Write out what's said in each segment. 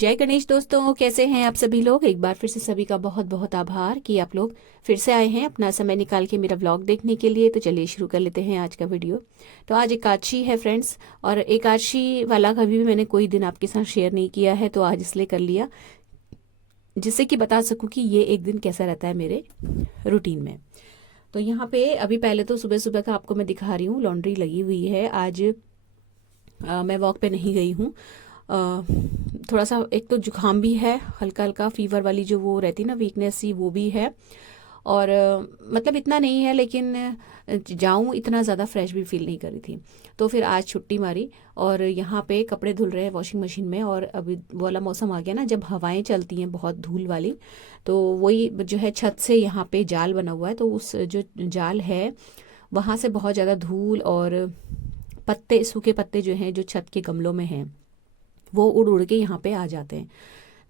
जय गणेश दोस्तों, कैसे हैं आप सभी लोग। एक बार फिर से सभी का बहुत बहुत आभार कि आप लोग फिर से आए हैं अपना समय निकाल के मेरा व्लॉग देखने के लिए। तो चलिए शुरू कर लेते हैं आज का वीडियो। तो आज एकादशी है फ्रेंड्स, और एकादशी वाला कभी भी मैंने कोई दिन आपके साथ शेयर नहीं किया है, तो आज इसलिए कर लिया जिससे कि बता सकूं कि ये एक दिन कैसा रहता है मेरे रूटीन में। तो यहाँ पे अभी पहले तो सुबह सुबह का आपको मैं दिखा रही हूँ, लॉन्ड्री लगी हुई है। आज मैं वॉक पे नहीं गई हूँ। अ, थोड़ा सा एक तो जुकाम भी है, हल्का हल्का फीवर वाली जो वो रहती ना वीकनेस सी, वो भी है। और मतलब इतना नहीं है, लेकिन जाऊं इतना ज़्यादा फ्रेश भी फील नहीं कर रही थी। तो फिर आज छुट्टी मारी और यहाँ पे कपड़े धुल रहे हैं वॉशिंग मशीन में। और अभी वो वाला मौसम आ गया ना जब हवाएं चलती हैं बहुत धूल वाली, तो वही जो है छत से यहाँ पे जाल बना हुआ है, तो उस जो जाल है वहाँ से बहुत ज़्यादा धूल और पत्ते, सूखे पत्ते जो हैं जो छत के गमलों में हैं, वो उड़ उड़ के यहाँ पे आ जाते हैं।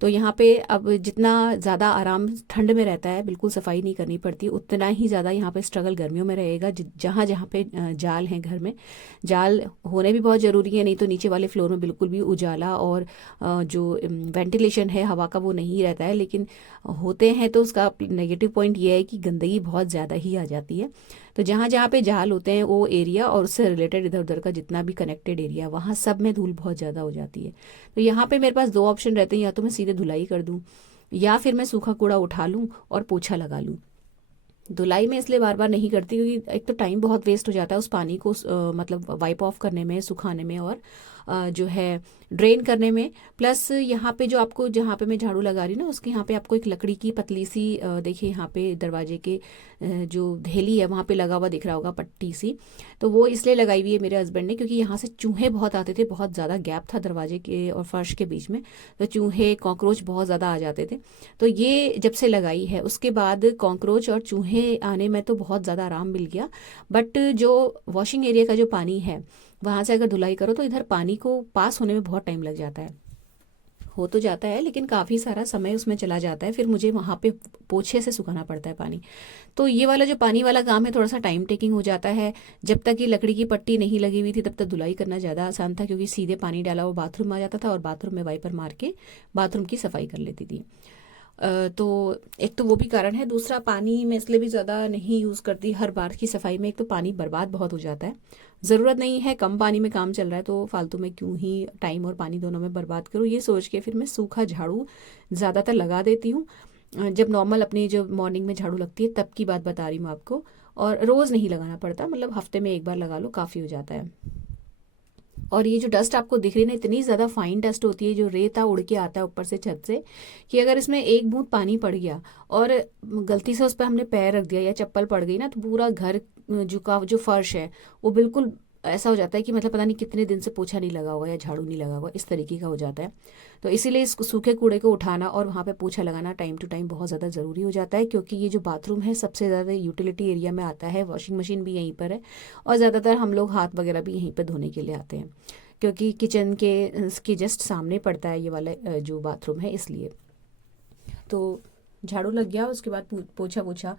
तो यहाँ पे अब जितना ज़्यादा आराम ठंड में रहता है, बिल्कुल सफाई नहीं करनी पड़ती, उतना ही ज़्यादा यहाँ पे स्ट्रगल गर्मियों में रहेगा। जहाँ जहाँ पे जाल हैं घर में, जाल होने भी बहुत ज़रूरी है, नहीं तो नीचे वाले फ्लोर में बिल्कुल भी उजाला और जो वेंटिलेशन है हवा का वो नहीं रहता है। लेकिन होते हैं तो उसका नेगेटिव पॉइंट ये है कि गंदगी बहुत ज़्यादा ही आ जाती है। तो जहाँ जहाँ पे जाल होते हैं वो एरिया और उससे रिलेटेड इधर उधर का जितना भी कनेक्टेड एरिया, वहाँ सब में धूल बहुत ज़्यादा हो जाती है। तो यहाँ पे मेरे पास दो ऑप्शन रहते हैं, या तो मैं सीधे धुलाई कर दूँ या फिर मैं सूखा कूड़ा उठा लूँ और पोछा लगा लूँ। धुलाई में इसलिए बार बार नहीं करती क्योंकि एक तो टाइम बहुत वेस्ट हो जाता है उस पानी को मतलब वाइप ऑफ करने में, सुखाने में, और जो है ड्रेन करने में। प्लस यहाँ पे जो आपको, जहाँ पे मैं झाड़ू लगा रही हूँ ना, उसके यहाँ पे आपको एक लकड़ी की पतली सी देखिए यहाँ पे दरवाजे के जो धेली है वहाँ पे लगा हुआ दिख रहा होगा पट्टी सी। तो वो इसलिए लगाई हुई है मेरे हस्बैंड ने क्योंकि यहाँ से चूहे बहुत आते थे, बहुत ज़्यादा गैप था दरवाजे के और फर्श के बीच में, तो चूहे कॉकरोच बहुत ज़्यादा आ जाते थे। तो ये जब से लगाई है उसके बाद कॉकरोच और चूहे आने में तो बहुत ज़्यादा आराम मिल गया। बट जो वॉशिंग एरिया का जो पानी है वहाँ से अगर धुलाई करो तो इधर पानी को पास होने में बहुत टाइम लग जाता है। हो तो जाता है लेकिन काफ़ी सारा समय उसमें चला जाता है, फिर मुझे वहाँ पे पोछे से सुखाना पड़ता है पानी। तो ये वाला जो पानी वाला काम है थोड़ा सा टाइम टेकिंग हो जाता है। जब तक ये लकड़ी की पट्टी नहीं लगी हुई थी तब तक धुलाई करना ज़्यादा आसान था क्योंकि सीधे पानी डाला वो बाथरूम आ जाता था और बाथरूम में वाइपर मार के बाथरूम की सफाई कर लेती थी। तो एक तो वो भी कारण है, दूसरा पानी मैं इसलिए भी ज़्यादा नहीं यूज़ करती हर बार की सफाई में। एक तो पानी बर्बाद बहुत हो जाता है, ज़रूरत नहीं है, कम पानी में काम चल रहा है तो फालतू में क्यों ही टाइम और पानी दोनों में बर्बाद करूँ, ये सोच के फिर मैं सूखा झाड़ू ज़्यादातर लगा देती हूँ। जब नॉर्मल अपनी जो मॉर्निंग में झाड़ू लगती है तब की बात बता रही हूँ आपको। और रोज़ नहीं लगाना पड़ता, मतलब हफ्ते में एक बार लगा लो काफ़ी हो जाता है। और ये जो डस्ट आपको दिख रही है ना, इतनी ज़्यादा फाइन डस्ट होती है, जो रेता उड़ के आता है ऊपर से छत से, कि अगर इसमें एक बूंद पानी पड़ गया और गलती से उस पर हमने पैर रख दिया या चप्पल पड़ गई ना, तो पूरा घर जो फर्श है वो बिल्कुल ऐसा हो जाता है कि मतलब पता नहीं कितने दिन से पोछा नहीं लगा होगा या झाड़ू नहीं लगा होगा, इस तरीके का हो जाता है। तो इसीलिए इस सूखे कूड़े को उठाना और वहाँ पे पोछा लगाना टाइम टू टाइम बहुत ज़्यादा ज़रूरी हो जाता है, क्योंकि ये जो बाथरूम है सबसे ज़्यादा यूटिलिटी एरिया में आता है, वॉशिंग मशीन भी यहीं पर है और ज़्यादातर हम लोग हाथ वगैरह भी यहीं पर धोने के लिए आते हैं क्योंकि किचन के इसके जस्ट सामने पड़ता है ये वाला जो बाथरूम है, इसलिए। तो झाड़ू लग गया, उसके बाद पोछा पोछा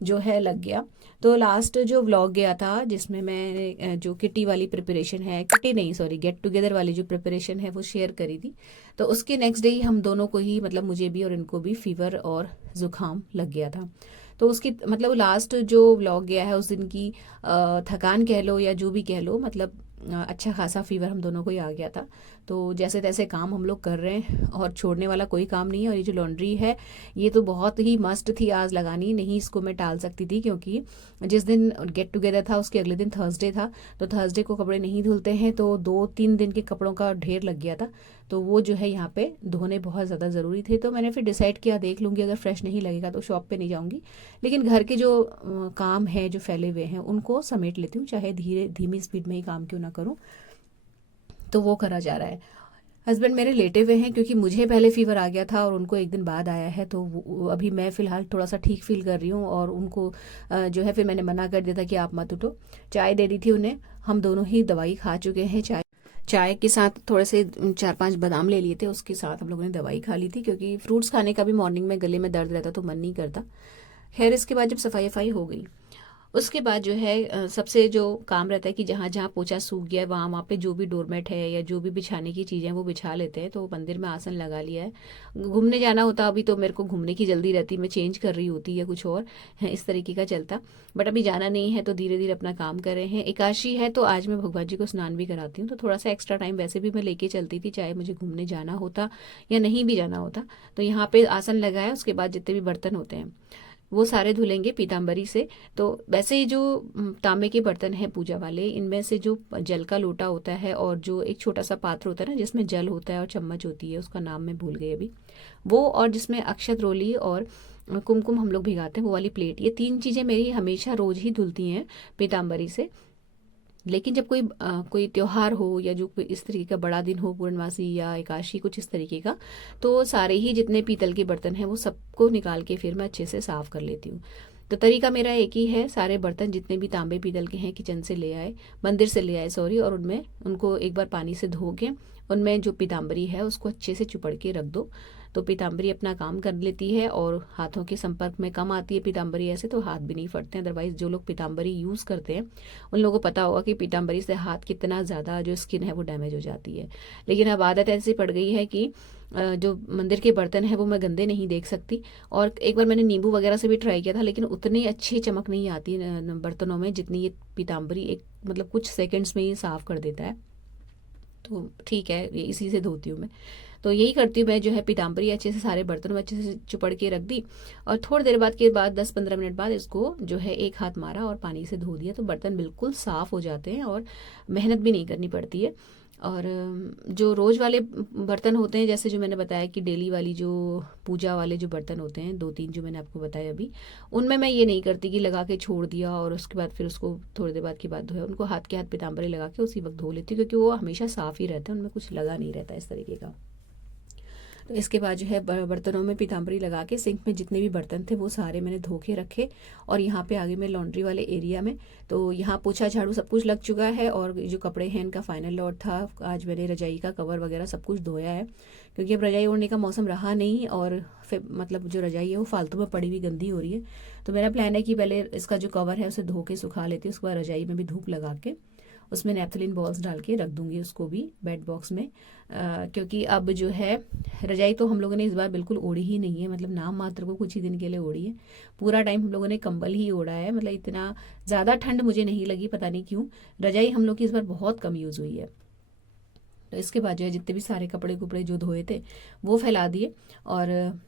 जो है लग गया। तो लास्ट जो व्लॉग गया था जिसमें मैंने जो किटी वाली प्रिपरेशन है, किटी नहीं सॉरी गेट टुगेदर वाली जो प्रिपरेशन है वो शेयर करी थी, तो उसके नेक्स्ट डे ही हम दोनों को ही, मतलब मुझे भी और इनको भी फीवर और ज़ुकाम लग गया था। तो उसकी मतलब लास्ट जो व्लॉग गया है उस दिन की थकान कह लो या जो भी कह लो, मतलब अच्छा खासा फीवर हम दोनों को ही आ गया था। तो जैसे तैसे काम हम लोग कर रहे हैं और छोड़ने वाला कोई काम नहीं है। और ये जो लॉन्ड्री है ये तो बहुत ही मस्ट थी आज लगानी, नहीं इसको मैं टाल सकती थी क्योंकि जिस दिन गेट टुगेदर था उसके अगले दिन थर्सडे था, तो थर्सडे को कपड़े नहीं धुलते हैं, तो 2-3 दिन के कपड़ों का ढेर लग गया था। तो वो जो है यहाँ पे धोने बहुत ज़्यादा ज़रूरी थे। तो मैंने फिर डिसाइड किया, देख लूँगी अगर फ्रेश नहीं लगेगा तो शॉप पे नहीं जाऊँगी, लेकिन घर के जो काम है जो फैले हुए हैं उनको समेट लेती हूँ, चाहे धीमी स्पीड में ही काम क्यों ना करूँ। तो वो करा जा रहा है। हस्बैंड मेरे लेटे हुए हैं क्योंकि मुझे पहले फीवर आ गया था और उनको एक दिन बाद आया है, तो अभी मैं फ़िलहाल थोड़ा सा ठीक फील कर रही हूँ। और उनको जो है फिर मैंने मना कर दिया था कि आप मत उठो, चाय दे दी थी उन्हें। हम दोनों ही दवाई खा चुके हैं, चाय के साथ थोड़े से 4-5 बादाम ले लिए थे, उसके साथ हम लोगों ने दवाई खा ली थी क्योंकि फ्रूट्स खाने का भी मॉर्निंग में गले में दर्द रहता तो मन नहीं करता। खैर इसके बाद जब सफाई वफाई हो गई उसके बाद जो है सबसे जो काम रहता है कि जहाँ जहाँ पोछा सूख गया है वहाँ वहाँ पे जो भी डोरमेट है या जो भी बिछाने की चीज़ें हैं वो बिछा लेते हैं। तो मंदिर में आसन लगा लिया है। घूमने जाना होता अभी तो मेरे को घूमने की जल्दी रहती, मैं चेंज कर रही होती या कुछ और है इस तरीके का चलता, बट अभी जाना नहीं है तो धीरे धीरे अपना काम कर रहे हैं। एकादशी है तो आज मैं भगवान जी को स्नान भी कराती हूँ, तो थोड़ा सा एक्स्ट्रा टाइम वैसे भी मैं लेके चलती थी चाहे मुझे घूमने जाना होता या नहीं भी जाना होता। तो यहाँ पे आसन लगाया, उसके बाद जितने भी बर्तन होते हैं वो सारे धुलेंगे पीताम्बरी से। तो वैसे ही जो तांबे के बर्तन हैं पूजा वाले, इनमें से जो जल का लोटा होता है और जो एक छोटा सा पात्र होता है ना जिसमें जल होता है और चम्मच होती है, उसका नाम मैं भूल गई अभी, वो और जिसमें अक्षत रोली और कुमकुम हम लोग भिगाते हैं वो वाली प्लेट, ये 3 चीज़ें मेरी हमेशा रोज ही धुलती हैं पीताम्बरी से। लेकिन जब कोई त्योहार हो या जो कोई इस तरीके का बड़ा दिन हो, पूर्णमासी या एकादशी कुछ इस तरीके का, तो सारे ही जितने पीतल के बर्तन हैं वो सबको निकाल के फिर मैं अच्छे से साफ कर लेती हूँ। तो तरीका मेरा एक ही है, सारे बर्तन जितने भी तांबे पीतल के हैं किचन से ले आए, मंदिर से ले आए सॉरी, और उनमें उनको एक बार पानी से धो के उनमें जो पीताम्बरी है उसको अच्छे से चिपड़ के रख दो। तो पीताम्बरी अपना काम कर लेती है और हाथों के संपर्क में कम आती है पीताम्बरी, ऐसे तो हाथ भी नहीं फटते हैं। अदरवाइज जो लोग पीताम्बरी यूज़ करते हैं उन लोगों को पता होगा कि पीताम्बरी से हाथ कितना ज़्यादा जो स्किन है वो डैमेज हो जाती है। लेकिन अब आदत ऐसी पड़ गई है कि जो मंदिर के बर्तन है वो मैं गंदे नहीं देख सकती। और एक बार मैंने नींबू वगैरह से भी ट्राई किया था, लेकिन उतनी अच्छी चमक नहीं आती बर्तनों में जितनी ये पीताम्बरी एक मतलब कुछ सेकंड्स में ही साफ़ कर देता है। तो ठीक है, ये इसी से धोती हूँ मैं। तो यही करती हूँ मैं, जो है पीताम्बरी अच्छे से सारे बर्तनों में अच्छे से चुपड़ के रख दी, और थोड़ी देर बाद 10-15 मिनट बाद इसको जो है एक हाथ मारा और पानी से धो दिया, तो बर्तन बिल्कुल साफ़ हो जाते हैं और मेहनत भी नहीं करनी पड़ती है। और जो रोज़ वाले बर्तन होते हैं, जैसे जो मैंने बताया कि डेली वाली जो पूजा वाले जो बर्तन होते हैं 2-3 जो मैंने आपको बताया अभी, उनमें मैं ये नहीं करती कि लगा के छोड़ दिया और उसके बाद फिर उसको थोड़ी देर बाद के बाद धोया। उनको हाथ के हाथ पीताम्बरी लगा के उसी वक्त धो लेती हूँ, क्योंकि वो हमेशा साफ़ ही रहते हैं, उनमें कुछ लगा नहीं रहता इस तरीके का। तो इसके बाद जो है बर्तनों में पीताम्बरी लगा के सिंक में जितने भी बर्तन थे वो सारे मैंने धो के रखे। और यहाँ पे आगे मैं लॉन्ड्री वाले एरिया में, तो यहाँ पोछा झाड़ू सब कुछ लग चुका है और जो कपड़े हैं इनका फाइनल लॉट था। आज मैंने रजाई का कवर वगैरह सब कुछ धोया है, क्योंकि अब रजाई ओढ़ने का मौसम रहा नहीं और फिर मतलब जो रजाई है वो फालतू में पड़ी हुई गंदी हो रही है। तो मेरा प्लान है कि पहले इसका जो कवर है उसे धो के सुखा लेती हूँ, उसके बाद रजाई में भी धूप लगा के उसमें नैप्थलीन बॉल्स डाल के रख दूंगी उसको भी बेड बॉक्स में। क्योंकि अब जो है रजाई तो हम लोगों ने इस बार बिल्कुल ओढ़ी ही नहीं है, मतलब नाम मात्र को कुछ ही दिन के लिए ओढ़ी है। पूरा टाइम हम लोगों ने कंबल ही ओढ़ा है, मतलब इतना ज़्यादा ठंड मुझे नहीं लगी, पता नहीं क्यों। रजाई हम लोग की इस बार बहुत कम यूज़ हुई है। तो इसके बाद जो है जितने भी सारे कपड़े कुपड़े जो धोए थे वो फैला दिए, और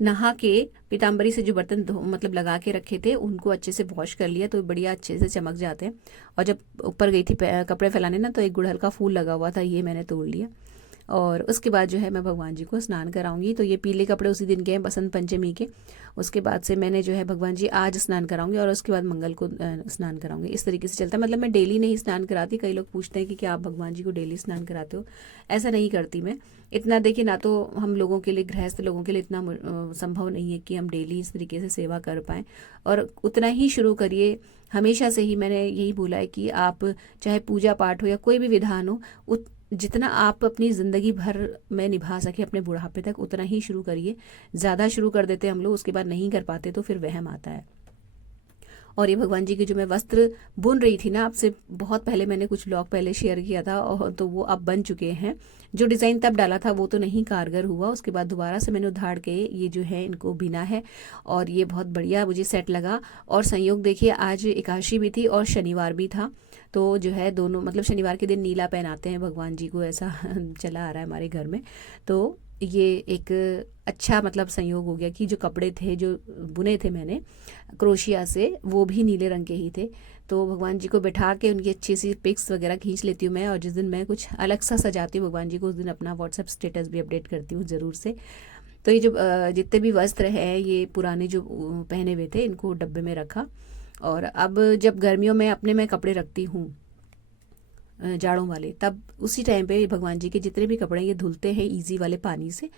नहा के पीताम्बरी से जो बर्तन मतलब लगा के रखे थे उनको अच्छे से वॉश कर लिया, तो बढ़िया अच्छे से चमक जाते हैं। और जब ऊपर गई थी कपड़े फैलाने ना, तो एक गुड़हल का फूल लगा हुआ था, ये मैंने तोड़ लिया। और उसके बाद जो है मैं भगवान जी को स्नान कराऊंगी। तो ये पीले कपड़े उसी दिन के हैं, बसंत पंचमी के। उसके बाद से मैंने जो है भगवान जी आज स्नान कराऊंगी और उसके बाद मंगल को स्नान कराऊंगी। इस तरीके से चलता है, मतलब मैं डेली नहीं स्नान कराती। कई लोग पूछते हैं कि क्या आप भगवान जी को डेली स्नान कराते हो, ऐसा नहीं करती मैं। इतना देखिए, ना तो हम लोगों के लिए, गृहस्थ लोगों के लिए इतना संभव नहीं है कि हम डेली इस तरीके से सेवा कर पाएँ। और उतना ही शुरू करिए, हमेशा से ही मैंने यही बोला है कि आप चाहे पूजा पाठ हो या कोई भी विधान हो, जितना आप अपनी ज़िंदगी भर में निभा सके अपने बुढ़ापे तक, उतना ही शुरू करिए। ज़्यादा शुरू कर देते हम लोग, उसके बाद नहीं कर पाते तो फिर वहम आता है। और ये भगवान जी के जो मैं वस्त्र बुन रही थी ना, आपसे बहुत पहले मैंने कुछ ब्लॉग पहले शेयर किया था, और तो वो अब बन चुके हैं। जो डिज़ाइन तब डाला था वो तो नहीं कारगर हुआ, उसके बाद दोबारा से मैंने उधाड़ के ये जो है इनको बिना है, और ये बहुत बढ़िया मुझे सेट लगा। और संयोग देखिए, आज एकादशी भी थी और शनिवार भी था, तो जो है दोनों, मतलब शनिवार के दिन नीला पहनाते हैं भगवान जी को, ऐसा चला आ रहा है हमारे घर में। तो ये एक अच्छा मतलब संयोग हो गया कि जो कपड़े थे जो बुने थे मैंने क्रोशिया से, वो भी नीले रंग के ही थे। तो भगवान जी को बैठा के उनकी अच्छी सी पिक्स वगैरह खींच लेती हूँ मैं, और जिस दिन मैं कुछ अलग सा सजाती हूँ भगवान जी को, उस दिन अपना व्हाट्सएप स्टेटस भी अपडेट करती हूँ ज़रूर से। तो ये जो जितने भी वस्त्र हैं, ये पुराने जो पहने हुए थे, इनको डब्बे में रखा। और अब जब गर्मियों में अपने मैं कपड़े रखती हूँ जाड़ों वाले, तब उसी टाइम पे भगवान जी के जितने भी कपड़े ये धुलते हैं इजी वाले पानी से,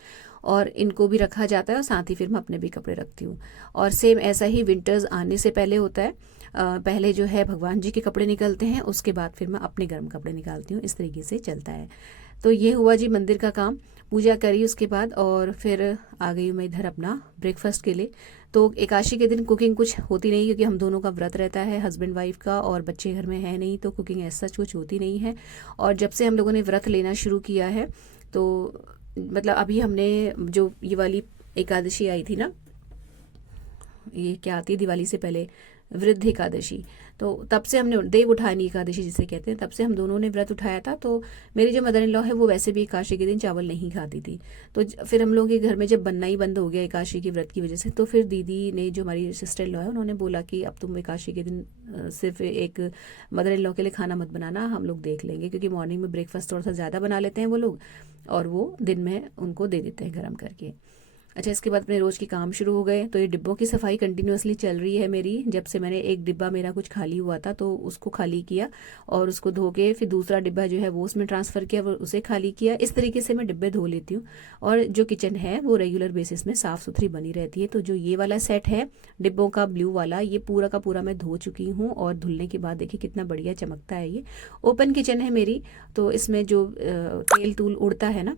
और इनको भी रखा जाता है, और साथ ही फिर मैं अपने भी कपड़े रखती हूँ। और सेम ऐसा ही विंटर्स आने से पहले होता है। पहले जो है भगवान जी के कपड़े निकलते हैं, उसके बाद फिर मैं अपने गर्म कपड़े निकालती हूँ, इस तरीके से चलता है। तो ये हुआ जी मंदिर का काम। पूजा करी उसके बाद, और फिर आ गई मैं इधर अपना ब्रेकफास्ट के लिए। तो एकादशी के दिन कुकिंग कुछ होती नहीं, क्योंकि हम दोनों का व्रत रहता है, हस्बैंड वाइफ का, और बच्चे घर में है नहीं, तो कुकिंग ऐसा कुछ होती नहीं है। और जब से हम लोगों ने व्रत लेना शुरू किया है, तो मतलब अभी हमने जो ये वाली एकादशी आई थी ना, ये क्या आती है दिवाली से पहले, वृद्ध एकादशी, तो तब से हमने, देव उठानी एकादशी जिसे कहते हैं, तब से हम दोनों ने व्रत उठाया था। तो मेरी जो मदर इन लॉ है वो वैसे भी एकादशी के दिन चावल नहीं खाती थी। तो फिर हम लोगों के घर में जब बनना ही बंद हो गया एकादशी के व्रत की वजह से, तो फिर दीदी ने, जो हमारी सिस्टर इन लॉ है, उन्होंने बोला कि अब तुम एकादशी के दिन सिर्फ एक मदर इन लॉ के लिए खाना मत बनाना, हम लोग देख लेंगे, क्योंकि मॉर्निंग में ब्रेकफास्ट थोड़ा सा ज़्यादा बना लेते हैं वो लोग, और वो दिन में उनको दे देते हैं गर्म करके। अच्छा, इसके बाद अपने रोज़ के काम शुरू हो गए। तो ये डिब्बों की सफाई कंटिन्यूअसली चल रही है मेरी। जब से मैंने एक डिब्बा मेरा कुछ खाली हुआ था, तो उसको खाली किया और उसको धो के फिर दूसरा डिब्बा जो है वो उसमें ट्रांसफ़र किया, वो उसे खाली किया। इस तरीके से मैं डिब्बे धो लेती हूँ, और जो किचन है वो रेगुलर बेसिस में साफ़ सुथरी बनी रहती है। तो जो ये वाला सेट है डिब्बों का ब्लू वाला, ये पूरा का पूरा मैं धो चुकी हूँ, और धुलने के बाद देखिए कितना बढ़िया चमकता है। ये ओपन किचन है मेरी, तो इसमें जो तेल तूल उड़ता है ना,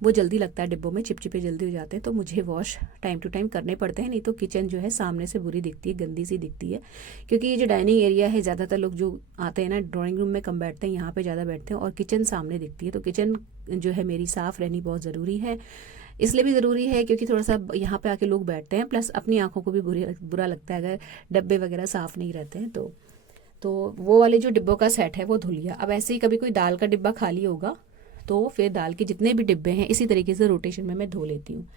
वो जल्दी लगता है डिब्बों में, चिपचिपे जल्दी हो जाते हैं, तो मुझे वॉश टाइम टू टाइम करने पड़ते हैं, नहीं तो किचन जो है सामने से बुरी दिखती है, गंदी सी दिखती है। क्योंकि ये जो डाइनिंग एरिया है, ज़्यादातर लोग जो आते हैं ना ड्राइंग रूम में कम बैठते हैं, यहाँ पे ज़्यादा बैठते हैं, और किचन सामने दिखती है। तो किचन जो है मेरी साफ़ रहनी बहुत ज़रूरी है। इसलिए भी ज़रूरी है क्योंकि थोड़ा सा यहाँ पे आके लोग बैठते हैं, प्लस अपनी आँखों को भी बुरा लगता है अगर डब्बे वगैरह साफ़ नहीं रहते हैं। तो वो वाले जो डिब्बों का सेट है वो धुल गया। अब ऐसे ही कभी कोई दाल का डिब्बा खाली होगा, तो फिर दाल के जितने भी डिब्बे हैं इसी तरीके से रोटेशन में मैं धो लेती हूँ।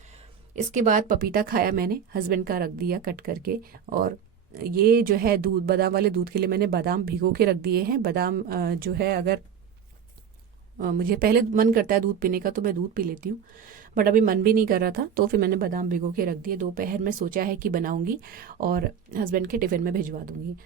इसके बाद पपीता खाया मैंने, हस्बैंड का रख दिया कट करके। और ये जो है दूध, बादाम वाले दूध के लिए मैंने बादाम भिगो के रख दिए हैं। बादाम जो है, अगर मुझे पहले मन करता है दूध पीने का तो मैं दूध पी लेती हूँ, बट अभी मन भी नहीं कर रहा था, तो फिर मैंने बादाम भिगो के रख दिए। दोपहर में सोचा है कि बनाऊंगी और हस्बैंड के टिफ़िन में भिजवा दूंगी।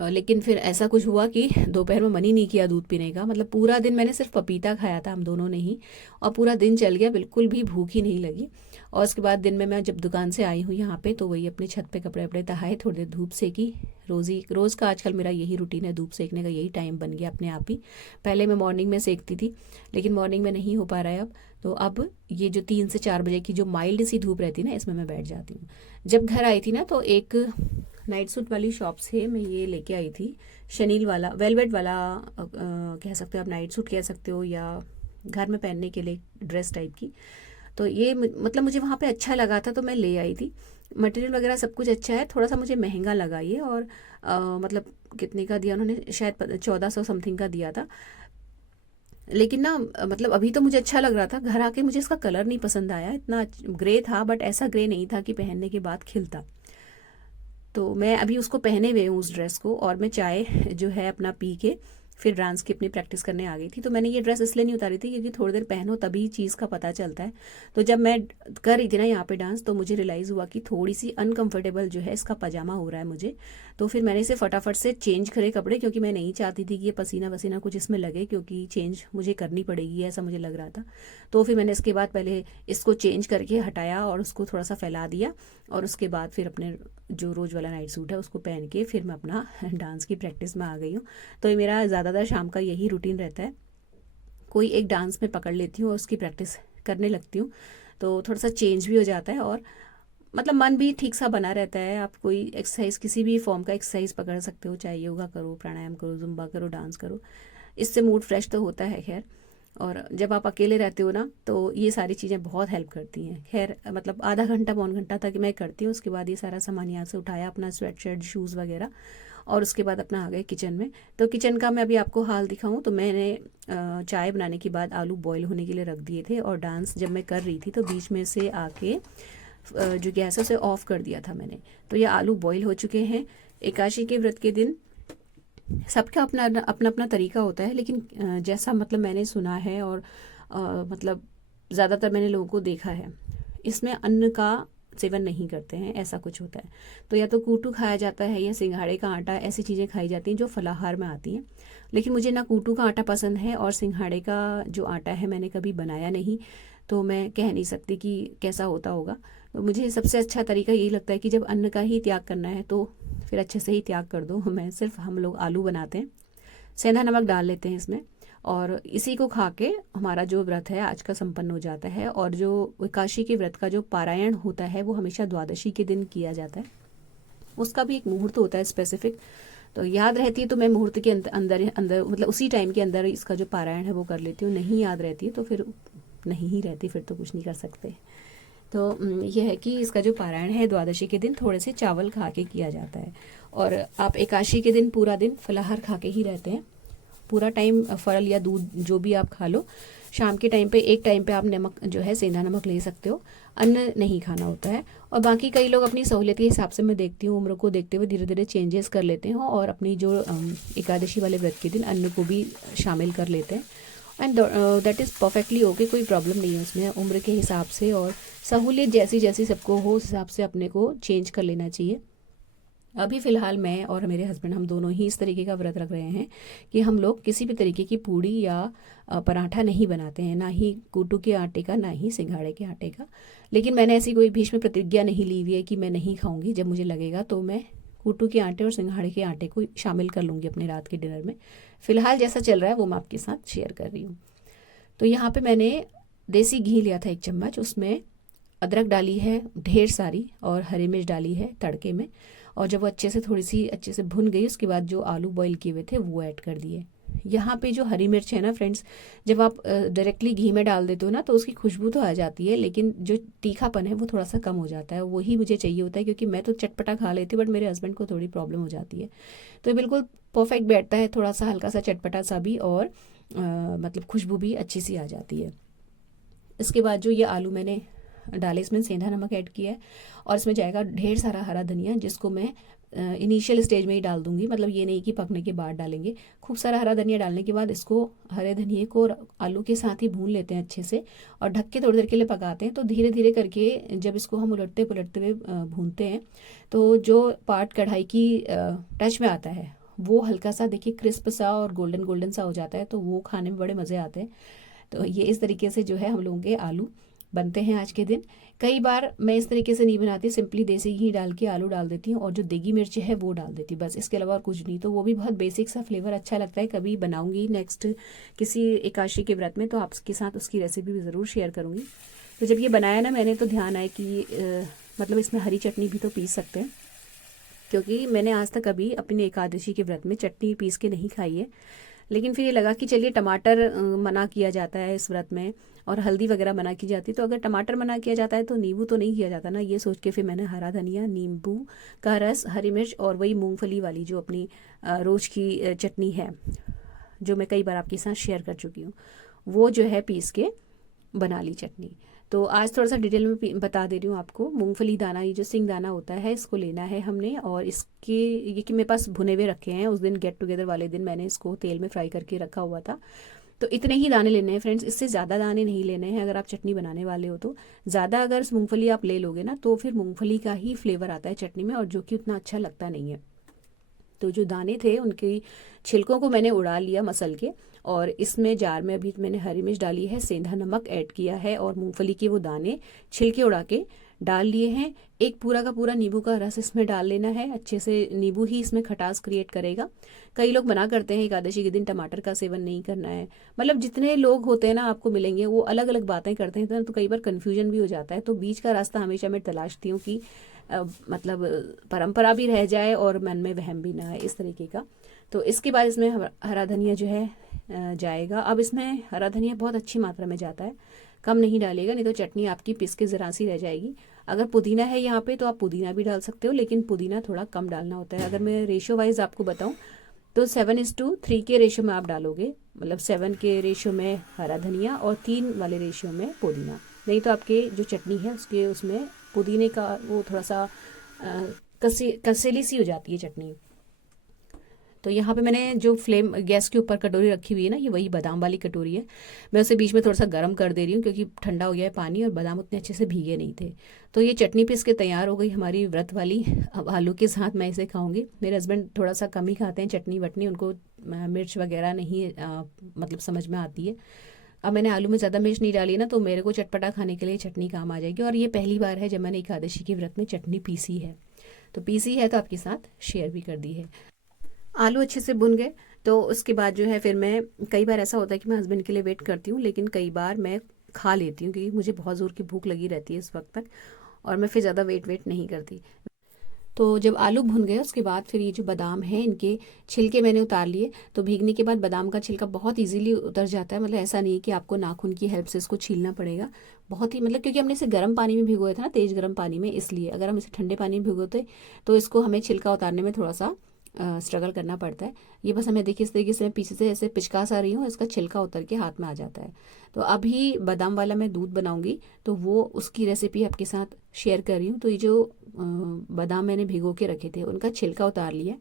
लेकिन फिर ऐसा कुछ हुआ कि दोपहर में मन ही नहीं किया दूध पीने का। मतलब पूरा दिन मैंने सिर्फ पपीता खाया था, हम दोनों ने ही, और पूरा दिन चल गया, बिल्कुल भी भूख ही नहीं लगी। और उसके बाद दिन में मैं जब दुकान से आई हूँ यहाँ पे, तो वही अपने छत पे कपड़े वपड़े तहाए, थोड़ी देर धूप सेकी। रोज़ का आजकल मेरा यही रूटीन है, धूप सेकने का यही टाइम बन गया अपने आप ही। पहले मैं मॉर्निंग में सेकती थी, लेकिन मॉर्निंग में नहीं हो पा रहा है अब। तो अब ये जो 3 से 4 बजे की जो माइल्ड सी धूप रहती है ना, इसमें मैं बैठ जाती हूँ। जब घर आई थी ना, तो एक नाइट सूट वाली शॉप से मैं ये लेके आई थी, शनील वाला, वेलवेट वाला, कह सकते हो आप, नाइट सूट कह सकते हो, या घर में पहनने के लिए ड्रेस टाइप की। तो ये मतलब मुझे वहाँ पे अच्छा लगा था, तो मैं ले आई थी। मटेरियल वगैरह सब कुछ अच्छा है, थोड़ा सा मुझे महंगा लगा ये, और मतलब कितने का दिया उन्होंने, शायद 1400 समथिंग का दिया था। लेकिन ना मतलब अभी तो मुझे अच्छा लग रहा था, घर आके मुझे इसका कलर नहीं पसंद आया। इतना ग्रे था, बट ऐसा ग्रे नहीं था कि पहनने के बाद खिलता। तो मैं अभी उसको पहने हुए हूँ उस ड्रेस को, और मैं चाय जो है अपना पी के फिर डांस की अपनी प्रैक्टिस करने आ गई थी। तो मैंने ये ड्रेस इसलिए नहीं उतारी थी क्योंकि थोड़ी देर पहनो तभी चीज़ का पता चलता है। तो जब मैं कर रही थी ना यहाँ पे डांस, तो मुझे रियलाइज़ हुआ कि थोड़ी सी अनकंफर्टेबल जो है इसका पजामा हो रहा है मुझे। तो फिर मैंने इसे फटाफट से चेंज करे कपड़े, क्योंकि मैं नहीं चाहती थी कि ये पसीना वसीना कुछ इसमें लगे, क्योंकि चेंज मुझे करनी पड़ेगी ऐसा मुझे लग रहा था। तो फिर मैंने इसके बाद पहले इसको चेंज करके हटाया और उसको थोड़ा सा फैला दिया, और उसके बाद फिर अपने जो रोज़ वाला नाइट सूट है उसको पहन के फिर मैं अपना डांस की प्रैक्टिस में आ गई हूँ। तो ये मेरा ज़्यादातर शाम का यही रूटीन रहता है, कोई एक डांस में पकड़ लेती हूँ और उसकी प्रैक्टिस करने लगती हूँ, तो थोड़ा सा चेंज भी हो जाता है, और मतलब मन भी ठीक सा बना रहता है। आप कोई एक्सरसाइज, किसी भी फॉर्म का एक्सरसाइज पकड़ सकते हो, चाहे योगा करो, प्राणायाम करो, जुम्बा करो, डांस करो, इससे मूड फ्रेश तो होता है। खैर, और जब आप अकेले रहते हो ना, तो ये सारी चीज़ें बहुत हेल्प करती हैं। खैर मतलब आधा घंटा पौन घंटा तक मैं करती हूँ, उसके बाद ये सारा सामान यहाँ से उठाया, अपना स्वेट शर्ट, शूज़ वगैरह, और उसके बाद अपना आ गए किचन में। तो किचन का मैं अभी आपको हाल दिखाऊं, तो मैंने चाय बनाने के बाद आलू बॉईल होने के लिए रख दिए थे, और डांस जब मैं कर रही थी तो बीच में से आके जो गैस है उसे ऑफ़ कर दिया था मैंने। तो ये आलू बॉईल हो चुके हैं। एकादशी के व्रत के दिन सबका अपना अपना अपना तरीका होता है, लेकिन जैसा मतलब मैंने सुना है, और मतलब ज़्यादातर मैंने लोगों को देखा है, इसमें अन्न का सेवन नहीं करते हैं, ऐसा कुछ होता है। तो या तो कूटू खाया जाता है, या सिंघाड़े का आटा, ऐसी चीज़ें खाई जाती हैं जो फलाहार में आती हैं। लेकिन मुझे ना कूटू का आटा पसंद है, और सिंघाड़े का जो आटा है मैंने कभी बनाया नहीं, तो मैं कह नहीं सकती कि कैसा होता होगा। तो मुझे सबसे अच्छा तरीका यही लगता है कि जब अन्न का ही त्याग करना है तो फिर अच्छे से ही त्याग कर दो। मैं सिर्फ, हम लोग आलू बनाते हैं, सेंधा नमक डाल लेते हैं इसमें, और इसी को खा के हमारा जो व्रत है आज का संपन्न हो जाता है। और जो एकादशी के व्रत का जो पारायण होता है वो हमेशा द्वादशी के दिन किया जाता है। उसका भी एक मुहूर्त होता है स्पेसिफिक, तो याद रहती है तो मैं मुहूर्त के अंदर अंदर मतलब उसी टाइम के अंदर इसका जो पारायण है वो कर लेती हूँ। नहीं याद रहती है तो फिर नहीं ही रहती, फिर तो कुछ नहीं कर सकते। तो यह है कि इसका जो पारायण है द्वादशी के दिन थोड़े से चावल खा के किया जाता है। और आप एकादशी के दिन पूरा दिन फलाहार खा के ही रहते हैं, पूरा टाइम फल या दूध जो भी आप खा लो। शाम के टाइम पे एक टाइम पे आप नमक जो है सेंधा नमक ले सकते हो, अन्न नहीं खाना होता है। और बाकी कई लोग अपनी सहूलियत के हिसाब से मैं देखती हूँ उम्र को देखते हुए धीरे धीरे चेंजेस कर लेते हैं और अपनी जो एकादशी वाले व्रत के दिन अन्न को भी शामिल कर लेते हैं। And that is perfectly okay, कोई प्रॉब्लम नहीं है उसमें। उम्र के हिसाब से और सहूलियत जैसी जैसी सबको हो उस हिसाब से अपने को चेंज कर लेना चाहिए। अभी फ़िलहाल मैं और मेरे हस्बैंड हम दोनों ही इस तरीके का व्रत रख रहे हैं कि हम लोग किसी भी तरीके की पूड़ी या पराठा नहीं बनाते हैं, ना ही कूटू के आटे का ना ही सिंघाड़े के आटे का। लेकिन मैंने ऐसी कोई भीष्म प्रतिज्ञा नहीं ली हुई है कि मैं नहीं खाऊंगी। जब मुझे लगेगा तो मैं कूटू के आटे और सिंघाड़े के आटे को शामिल कर लूँगी अपने रात के डिनर में। फ़िलहाल जैसा चल रहा है वो मैं आपके साथ शेयर कर रही हूँ। तो यहाँ पर मैंने देसी घी लिया था 1 चम्मच, उसमें अदरक डाली है ढेर सारी और हरी मिर्च डाली है तड़के में। और जब वो अच्छे से भुन गई उसके बाद जो आलू बॉईल किए हुए थे वो ऐड कर दिए। यहाँ पे जो हरी मिर्च है ना फ्रेंड्स, जब आप डायरेक्टली घी में डाल देते हो ना तो उसकी खुशबू तो आ जाती है, लेकिन जो तीखापन है वो थोड़ा सा कम हो जाता है। वही मुझे चाहिए होता है क्योंकि मैं तो चटपटा खा लेती हूँ बट मेरे हस्बैंड को थोड़ी प्रॉब्लम हो जाती है। तो ये बिल्कुल परफेक्ट बैठता है, थोड़ा सा हल्का सा चटपटा सा भी और मतलब खुशबू भी अच्छी सी आ जाती है। इसके बाद जो ये आलू मैंने डाले इसमें सेंधा नमक ऐड किया है और इसमें जाएगा ढेर सारा हरा धनिया, जिसको मैं इनिशियल स्टेज में ही डाल दूंगी, मतलब ये नहीं कि पकने के बाद डालेंगे। खूब सारा हरा धनिया डालने के बाद इसको हरे धनिए को आलू के साथ ही भून लेते हैं अच्छे से और ढक के थोड़ी देर के लिए पकाते हैं। तो धीरे धीरे करके जब इसको हम उलटते पुलटते हुए भूनते हैं तो जो पार्ट कढ़ाई की टच में आता है वो हल्का सा देखिए क्रिस्प सा और गोल्डन गोल्डन सा हो जाता है, तो वो खाने में बड़े मज़े आते हैं। तो ये इस तरीके से जो है हम लोगों के आलू बनते हैं आज के दिन। कई बार मैं इस तरीके से नहीं बनाती, सिंपली देसी घी डाल के आलू डाल देती हूँ और जो देगी मिर्च है वो डाल देती हूँ, बस इसके अलावा और कुछ नहीं। तो वो भी बहुत बेसिक सा फ्लेवर अच्छा लगता है। कभी बनाऊंगी नेक्स्ट किसी एकादशी के व्रत में तो आपके साथ उसकी रेसिपी भी ज़रूर शेयर करूँगी। तो जब ये बनाया ना मैंने तो ध्यान आया कि मतलब इसमें हरी चटनी भी तो पीस सकते हैं, क्योंकि मैंने आज तक अभी अपने एकादशी के व्रत में चटनी पीस के नहीं खाई है। लेकिन फिर ये लगा कि चलिए टमाटर मना किया जाता है इस व्रत में और हल्दी वगैरह मना की जाती है, तो अगर टमाटर मना किया जाता है तो नींबू तो नहीं किया जाता ना। ये सोच के फिर मैंने हरा धनिया, नींबू का रस, हरी मिर्च और वही मूंगफली वाली जो अपनी रोज की चटनी है जो मैं कई बार आपके साथ शेयर कर चुकी हूँ, वो जो है पीस के बना ली चटनी। तो आज थोड़ा सा डिटेल में बता दे रही हूँ आपको। मूंगफली दाना, ये जो सिंग दाना होता है, इसको लेना है हमने और इसके ये कि मेरे पास भुने हुए रखे हैं, उस दिन गेट टुगेदर वाले दिन मैंने इसको तेल में फ्राई करके रखा हुआ था। तो इतने ही दाने लेने हैं फ्रेंड्स, इससे ज़्यादा दाने नहीं लेने हैं। अगर आप चटनी बनाने वाले हो तो ज़्यादा अगर मूंगफली आप ले लोगे ना तो फिर मूंगफली का ही फ्लेवर आता है चटनी में और जो कि उतना अच्छा लगता नहीं है। तो जो दाने थे उनकी छिलकों को मैंने उड़ा लिया मसल के और इसमें जार में अभी मैंने हरी मिर्च डाली है, सेंधा नमक ऐड किया है और मूंगफली के वो दाने छिलके उड़ा के डाल लिए हैं। एक पूरा का पूरा नींबू का रस इसमें डाल लेना है, अच्छे से नींबू ही इसमें खटास क्रिएट करेगा। कई लोग मना करते हैं एकादशी के दिन टमाटर का सेवन नहीं करना है, मतलब जितने लोग होते हैं ना आपको मिलेंगे वो अलग अलग बातें करते हैं तो कई बार कन्फ्यूजन भी हो जाता है। तो बीच का रास्ता हमेशा मैं तलाशती हूँ कि मतलब परंपरा भी रह जाए और मन में वहम भी ना आए, इस तरीके का। तो इसके बाद इसमें हरा धनिया जो है जाएगा। अब इसमें हरा धनिया बहुत अच्छी मात्रा में जाता है, कम नहीं डालिएगा नहीं तो चटनी आपकी पिस के ज़रा सी रह जाएगी। अगर पुदीना है यहाँ पे तो आप पुदीना भी डाल सकते हो, लेकिन पुदीना थोड़ा कम डालना होता है। अगर मैं रेशियो वाइज आपको बताऊँ तो 7:3 के रेशियो में आप डालोगे, मतलब 7 के रेशियो में हरा धनिया और 3 वाले रेशियो में पुदीना। नहीं तो आपके जो चटनी है उसमें पुदीने का वो थोड़ा सा कसेली सी हो जाती है चटनी। तो यहाँ पे मैंने जो फ्लेम गैस के ऊपर कटोरी रखी हुई है ना, ये वही बादाम वाली कटोरी है। मैं उसे बीच में थोड़ा सा गर्म कर दे रही हूँ क्योंकि ठंडा हो गया है पानी और बादाम उतने अच्छे से भीगे नहीं थे। तो ये चटनी पीस के तैयार हो गई हमारी व्रत वाली। अब आलू के साथ मैं इसे खाऊंगी। मेरे हस्बैंड थोड़ा सा कम ही खाते हैं चटनी वटनी, उनको मिर्च वगैरह नहीं मतलब समझ में आती है। अब मैंने आलू में ज़्यादा मिर्च नहीं डाली ना तो मेरे को चटपटा खाने के लिए चटनी काम आ जाएगी। और ये पहली बार है जब मैंने एकादशी के व्रत में चटनी पीसी है, तो पीसी है तो आपके साथ शेयर भी कर दी है। आलू अच्छे से भुन गए, तो उसके बाद जो है फिर मैं, कई बार ऐसा होता है कि मैं हस्बैंड के लिए वेट करती हूँ, लेकिन कई बार मैं खा लेती हूँ क्योंकि मुझे बहुत ज़ोर की भूख लगी रहती है इस वक्त तक, और मैं फिर ज़्यादा वेट नहीं करती। तो जब आलू भुन गए उसके बाद फिर ये जो बादाम है इनके छिलके मैंने उतार लिए। तो भीगने के बाद बादाम का छिलका बहुत इजीली उतर जाता है, मतलब ऐसा नहीं कि आपको नाखून की हेल्प से इसको छीलना पड़ेगा। बहुत ही मतलब, क्योंकि हमने इसे गर्म पानी में भिगोया था ना, तेज़ गर्म पानी में, इसलिए अगर हम इसे ठंडे पानी में भिगोते तो इसको हमें छिलका उतारने में थोड़ा सा स्ट्रगल करना पड़ता है। ये बस हमें देखिए इस तरीके से मैं पीछे से ऐसे पिचका सा रही हूँ, इसका छिलका उतर के हाथ में आ जाता है। तो अभी बादाम वाला मैं दूध बनाऊंगी, तो वो उसकी रेसिपी आपके साथ शेयर कर रही हूँ। तो ये जो बादाम मैंने भिगो के रखे थे उनका छिलका उतार लिया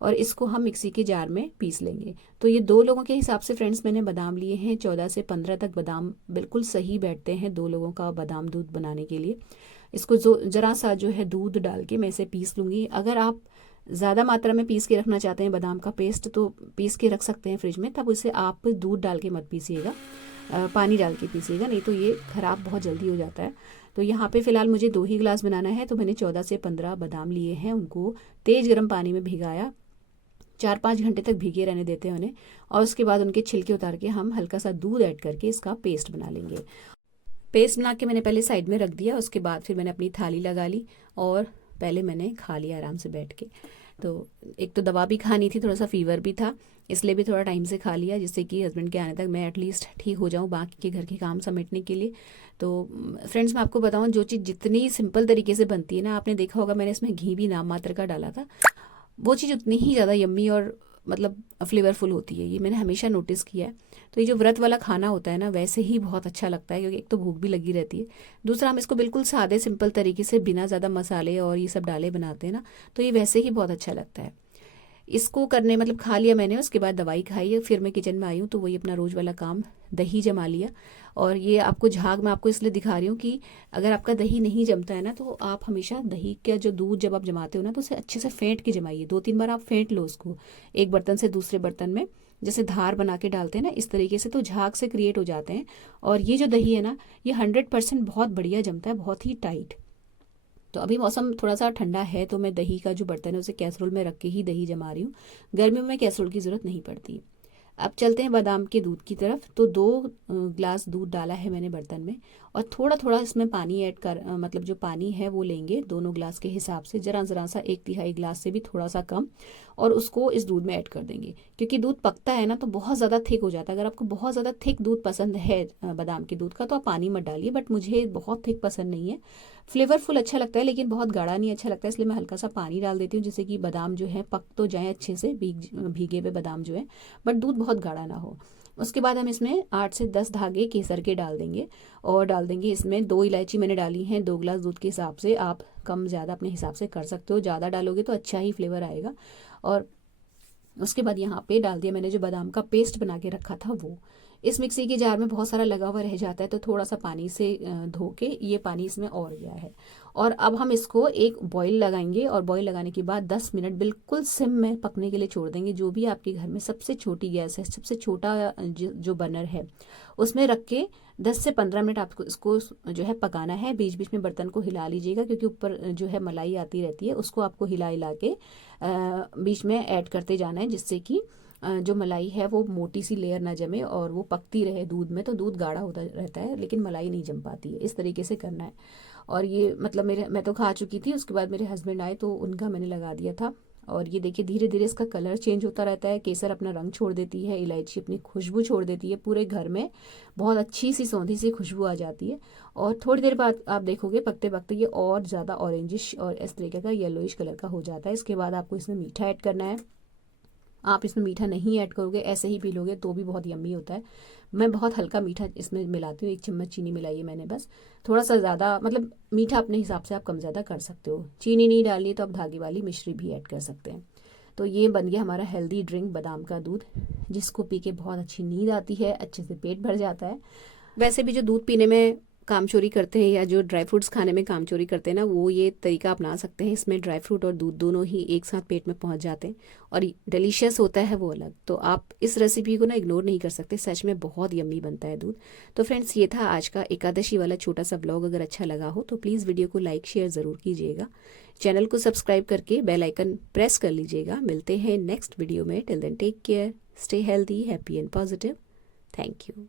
और इसको हम मिक्सी के जार में पीस लेंगे। तो ये 2 लोगों के हिसाब से फ्रेंड्स मैंने बादाम लिए हैं, 14 से 15 तक बादाम बिल्कुल सही बैठते हैं 2 लोगों का बादाम दूध बनाने के लिए। इसको जो ज़रा सा जो है दूध डाल के मैं इसे पीस लूँगी। अगर आप ज़्यादा मात्रा में पीस के रखना चाहते हैं बादाम का पेस्ट तो पीस के रख सकते हैं फ्रिज में, तब उसे आप दूध डाल के मत पीसिएगा, पानी डाल के पीसिएगा, नहीं तो ये ख़राब बहुत जल्दी हो जाता है। तो यहाँ पे फ़िलहाल मुझे 2 ही ग्लास बनाना है, तो मैंने 14 से 15 बादाम लिए हैं, उनको तेज़ गर्म पानी में भिगाया, 4-5 घंटे तक भीगे रहने देते हैं उन्हें, और उसके बाद उनके छिलके उतार के हम हल्का सा दूध ऐड करके इसका पेस्ट बना लेंगे। पेस्ट बना के मैंने पहले साइड में रख दिया, उसके बाद फिर मैंने अपनी थाली लगा ली और पहले मैंने खा लिया आराम से बैठ के। तो एक तो दवा भी खानी थी, थोड़ा सा फीवर भी था, इसलिए भी थोड़ा टाइम से खा लिया, जिससे कि हस्बैंड के आने तक मैं एटलीस्ट ठीक हो जाऊँ बाकी के घर के काम समेटने के लिए। तो फ्रेंड्स मैं आपको बताऊँ, जो चीज़ जितनी सिंपल तरीके से बनती है ना, आपने देखा होगा मैंने इसमें घी भी नाम मात्र का डाला था, वो चीज़ उतनी ही ज़्यादा यम्मी और मतलब फ्लेवरफुल होती है, ये मैंने हमेशा नोटिस किया है। तो ये जो व्रत वाला खाना होता है ना, वैसे ही बहुत अच्छा लगता है, क्योंकि एक तो भूख भी लगी रहती है, दूसरा हम इसको बिल्कुल सादे सिंपल तरीके से बिना ज़्यादा मसाले और ये सब डाले बनाते हैं ना, तो ये वैसे ही बहुत अच्छा लगता है। इसको करने मतलब खा लिया मैंने, उसके बाद दवाई खाई, फिर मैं किचन में आई हूँ, तो वही अपना रोज़ वाला काम, दही जमा लिया। और ये आपको झाग मैं आपको इसलिए दिखा रही हूँ कि अगर आपका दही नहीं जमता है ना, तो आप हमेशा दही का जो दूध जब आप जमाते हो ना, तो उसे अच्छे से फेंट के जमाइए, 2-3 बार आप फेंट लो उसको, एक बर्तन से दूसरे बर्तन में, जैसे धार बना के डालते हैं ना, इस तरीके से, तो झाग से क्रिएट हो जाते हैं। और ये जो दही है ना, ये 100% बहुत बढ़िया जमता है, बहुत ही टाइट। तो अभी मौसम थोड़ा सा ठंडा है, तो मैं दही का जो बर्तन है उसे कैसरोल में रख के ही दही जमा रही हूँ, गर्मियों में कैसरोल की ज़रूरत नहीं पड़ती। अब चलते हैं बादाम के दूध की तरफ। तो 2 ग्लास दूध डाला है मैंने बर्तन में, और थोड़ा थोड़ा इसमें पानी ऐड कर, मतलब जो पानी है वो लेंगे दोनों ग्लास के हिसाब से, ज़रा सा 1/3 ग्लास से भी थोड़ा सा कम, और उसको इस दूध में ऐड कर देंगे। क्योंकि दूध पकता है ना, तो बहुत ज़्यादा थिक हो जाता है। अगर आपको बहुत ज़्यादा थिक दूध पसंद है बादाम के दूध का, तो आप पानी मत डालिए, बट मुझे बहुत थिक पसंद नहीं है, फ्लेवरफुल अच्छा लगता है लेकिन बहुत गाढ़ा नहीं अच्छा लगता है, इसलिए मैं हल्का सा पानी डाल देती हूँ, जिससे कि बादाम जो है पक तो जाए अच्छे से, भीगे हुए बादाम जो है, बट दूध बहुत गाढ़ा ना हो। उसके बाद हम इसमें 8 से 10 धागे केसर के डाल देंगे, और डाल देंगे इसमें 2 इलायची मैंने डाली हैं 2 ग्लास दूध के हिसाब से, आप कम ज़्यादा अपने हिसाब से कर सकते हो, ज़्यादा डालोगे तो अच्छा ही फ्लेवर आएगा। और उसके बाद यहाँ पे डाल दिया मैंने जो बादाम का पेस्ट बना के रखा था वो। इस मिक्सी के जार में बहुत सारा लगा हुआ रह जाता है, तो थोड़ा सा पानी से धो के ये पानी इसमें और गया है। और अब हम इसको एक बॉईल लगाएंगे, और बॉईल लगाने के बाद 10 मिनट बिल्कुल सिम में पकने के लिए छोड़ देंगे। जो भी आपके घर में सबसे छोटी गैस है, सबसे छोटा जो बर्नर है, उसमें रख के 10 से 15 मिनट आपको इसको जो है पकाना है। बीच बीच में बर्तन को हिला लीजिएगा, क्योंकि ऊपर जो है मलाई आती रहती है, उसको आपको हिला हिला के बीच में ऐड करते जाना है, जिससे कि जो मलाई है वो मोटी सी लेयर ना जमे और वो पकती रहे दूध में, तो दूध गाढ़ा होता रहता है लेकिन मलाई नहीं जम पाती है। इस तरीके से करना है। और ये मतलब मैं तो खा चुकी थी, उसके बाद मेरे हस्बैंड आए तो उनका मैंने लगा दिया था। और ये देखिए धीरे धीरे इसका कलर चेंज होता रहता है, केसर अपना रंग छोड़ देती है, इलायची अपनी खुशबू छोड़ देती है, पूरे घर में बहुत अच्छी सी सौंधी सी खुशबू आ जाती है। और थोड़ी देर बाद आप देखोगे पकते पकते ये और ज़्यादा ऑरेंजिश और इस तरीके का येलोइश कलर का हो जाता है। इसके बाद आपको इसमें मीठा ऐड करना है। आप इसमें मीठा नहीं ऐड करोगे, ऐसे ही पी लोगे तो भी बहुत यम्मी होता है। मैं बहुत हल्का मीठा इसमें मिलाती हूँ, 1 चम्मच चीनी मिलाई है मैंने बस, थोड़ा सा ज़्यादा, मतलब मीठा अपने हिसाब से आप कम ज़्यादा कर सकते हो। चीनी नहीं डाली तो आप धागे वाली मिश्री भी ऐड कर सकते हैं। तो ये बन गया हमारा हेल्दी ड्रिंक बादाम का दूध, जिसको पी के बहुत अच्छी नींद आती है, अच्छे से पेट भर जाता है। वैसे भी जो दूध पीने में काम चोरी करते हैं या जो ड्राई फ्रूट्स खाने में काम चोरी करते हैं ना, वो ये तरीका अपना सकते हैं। इसमें ड्राई फ्रूट और दूध दोनों ही एक साथ पेट में पहुंच जाते हैं और डिलीशियस होता है वो अलग। तो आप इस रेसिपी को ना इग्नोर नहीं कर सकते, सच में बहुत यम्मी बनता है दूध। तो फ्रेंड्स ये था आज का एकादशी वाला छोटा सा ब्लॉग। अगर अच्छा लगा हो तो प्लीज़ वीडियो को लाइक शेयर ज़रूर कीजिएगा, चैनल को सब्सक्राइब करके बेल आइकन प्रेस कर लीजिएगा। मिलते हैं नेक्स्ट वीडियो में, till then take care. Stay healthy, happy and positive. Thank you.